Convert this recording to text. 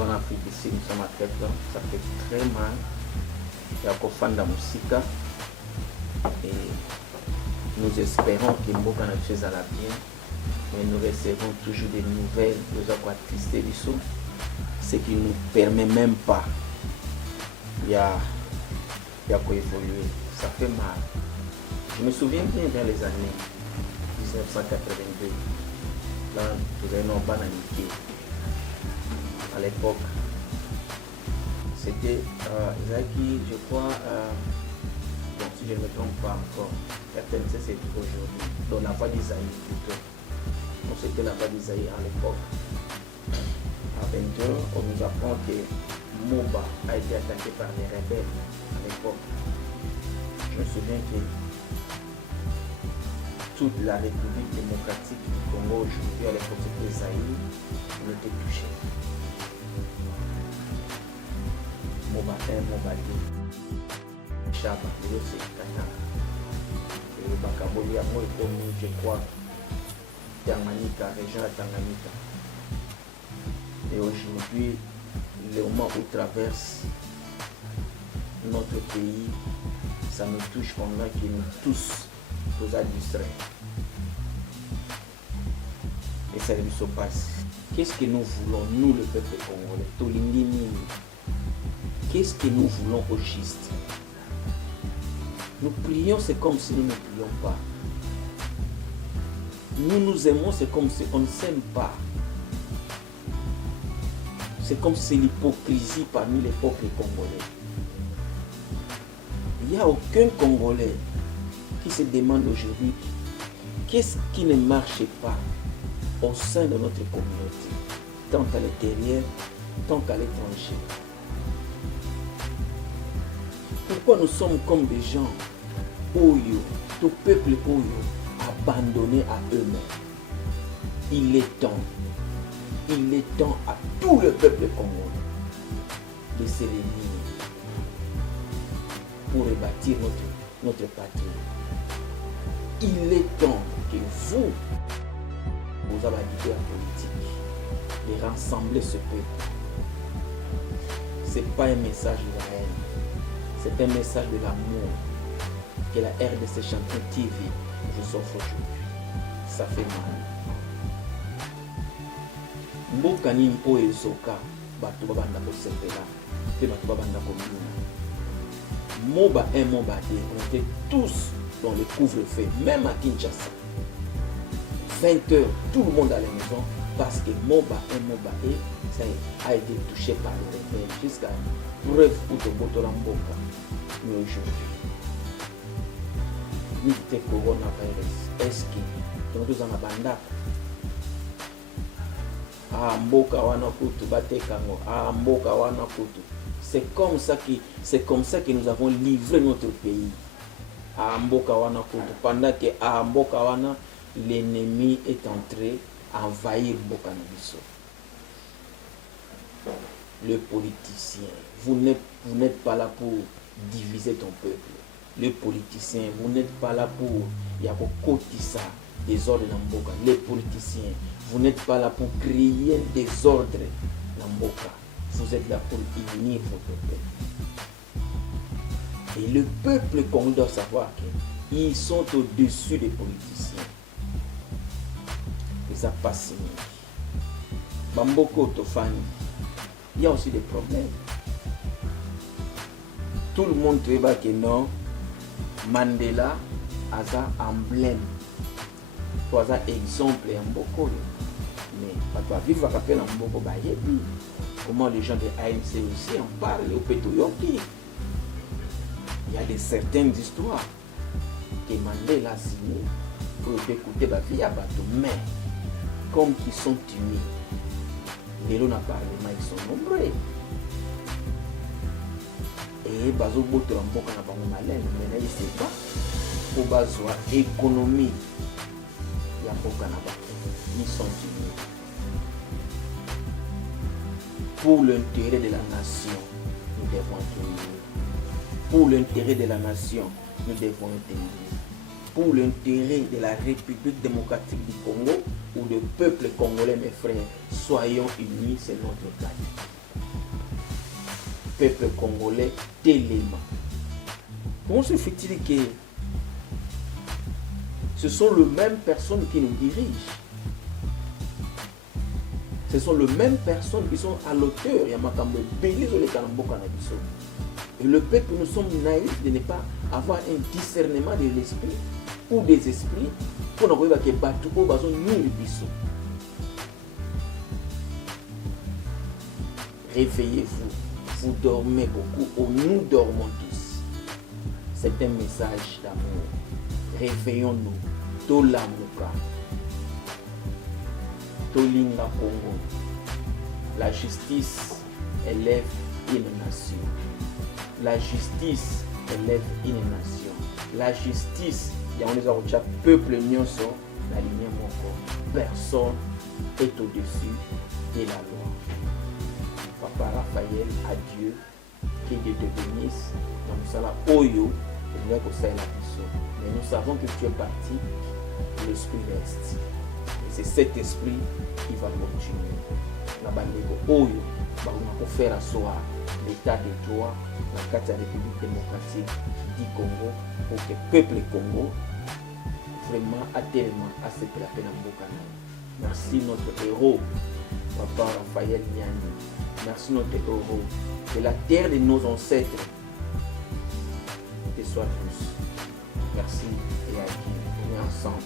en Afrique ici, nous sommes à Trèfle, ça fait très mal. Il y a Kofanda Moussika. Et nous espérons que Mboka n'a fait à la bien. Mais nous recevons toujours des nouvelles, nous avons attristé du saut. Ce qui ne nous permet même pas. Il y a quoi évoluer. Ça fait mal. Je me souviens bien dans les années 1982. Là, nous avons un bananiqué. À l'époque, c'était Zaki, je crois, bon, si je ne me trompe pas encore, RTNC c'est aujourd'hui, dans la voie d'Isaïe plutôt. Donc c'était la voie d'Isaïe à l'époque. À 20h, on nous apprend que Moba a été attaqué par les rebelles à l'époque. Je me souviens que toute la République démocratique du Congo aujourd'hui, à l'époque c'était Zaïre, on était touché. Moba 1, Moba 2, Chaba, c'est Katana. Et Bakaboli, moi, je crois, Tanganyika, région de Tanganyika. Et aujourd'hui, le moment où traverse notre pays, ça nous touche pendant que nous tous nous addistraits. Et ça nous passe. Qu'est-ce que nous voulons, nous, le peuple congolais, Tolindini? Qu'est-ce que nous voulons au juste? Nous prions, c'est comme si nous ne prions pas. Nous nous aimons, c'est comme si on ne s'aime pas. C'est comme si c'est l'hypocrisie parmi les peuples congolais. Il n'y a aucun Congolais qui se demande aujourd'hui qu'est-ce qui ne marche pas au sein de notre communauté, tant à l'intérieur, tant qu'à l'étranger. Pourquoi nous sommes comme des gens, Oyo, tout peuple Oyo, abandonnés à eux-mêmes? Il est temps à tout le peuple congolais de se réunir pour rebâtir notre patrie. Il est temps que vous avez dit la politique, de rassembler ce peuple. Ce n'est pas un message de la haine, c'est un message de l'amour que la RDC Champion TV vous offre aujourd'hui. Ça fait mal. Mboka nini oyo ezoka bato babanda kosepela mpe bato babanda kobina. Moba 1, Moba 2, on était tous dans le couvre-feu, même à Kinshasa. 20h, tout le monde à la maison parce que Moba 1, Moba 2, ça a été touché par les rebelles jusqu'à preuve où te botola Mboka. Mais aujourd'hui, nous avons coronavirus. Est-ce que nous avons bandako? Ah, Mboka wana kutu batekango. Ah, Mboka wana kutu. C'est comme ça que nous avons livré notre pays. À Mboka wana kutu. Pendant que à Mboka wana, l'ennemi est entré à envahir Mboka Nabiso. Le politicien, vous n'êtes pas là pour diviser ton peuple. Le politicien, vous n'êtes pas là pour Yakokotisa, des ordres dans Mboka. Les politiciens, vous n'êtes pas là pour créer des ordres dans Mboka. Vous êtes là pour unir votre peuple. Et le peuple qu'on doit savoir qu'ils sont au-dessus des politiciens. Les appassés. Bamboko Tofani. Il y a aussi des problèmes. Tout le monde trouve que non, Mandela a un emblème. Toi, un exemple en Mboko. Mais pas vivre à peine en Mboko. Comment les gens de ANC aussi en parlent au Petoyoki. Il y a certaines histoires que Mandela a signées pour écouter la vie à bateau. Mais comme ils sont timides, les gens parlement ils sont nombreux. Et bazo boto mboka na bango malène, mais là c'est pas pour bazoa économie ya mboka na bango. Ils sont timides. Pour l'intérêt de la nation, nous devons être unis. Pour l'intérêt de la nation, nous devons être unis. Pour l'intérêt de la République démocratique du Congo ou du peuple congolais, mes frères, soyons unis, c'est notre cas. peuple congolais Téléma. Comment se fait-il que ce sont les mêmes personnes qui nous dirigent? Ce sont les mêmes personnes qui sont à l'auteur. Et le peuple, nous sommes naïfs de ne pas avoir un discernement de l'esprit ou des esprits pour nous voir que Batouko Bazon nous biso. Réveillez-vous, vous dormez beaucoup, ou nous dormons tous. C'est un message d'amour. Réveillons-nous, Tolamuka, Tolinga Congo. La justice élève une nation. La justice élève une nation. La justice, il y a un peuple nyonso, la ligne moko. Personne est au-dessus de la loi. Papa Raphaël, adieu, que Dieu te bénisse. Dans le sala Oyo, mais nous savons que tu es parti, l'esprit reste. Et c'est cet esprit qui va continuer. La bandeko Oyo, pour faire asseoir l'état de droit dans la République démocratique du Congo, pour que le peuple Congo vraiment tellement accepte la peine en Bokana. Merci notre héros, Papa Raphaël Niani. Merci notre héros. Que la terre de nos ancêtres te soit douce. Merci et à Dieu. On est ensemble.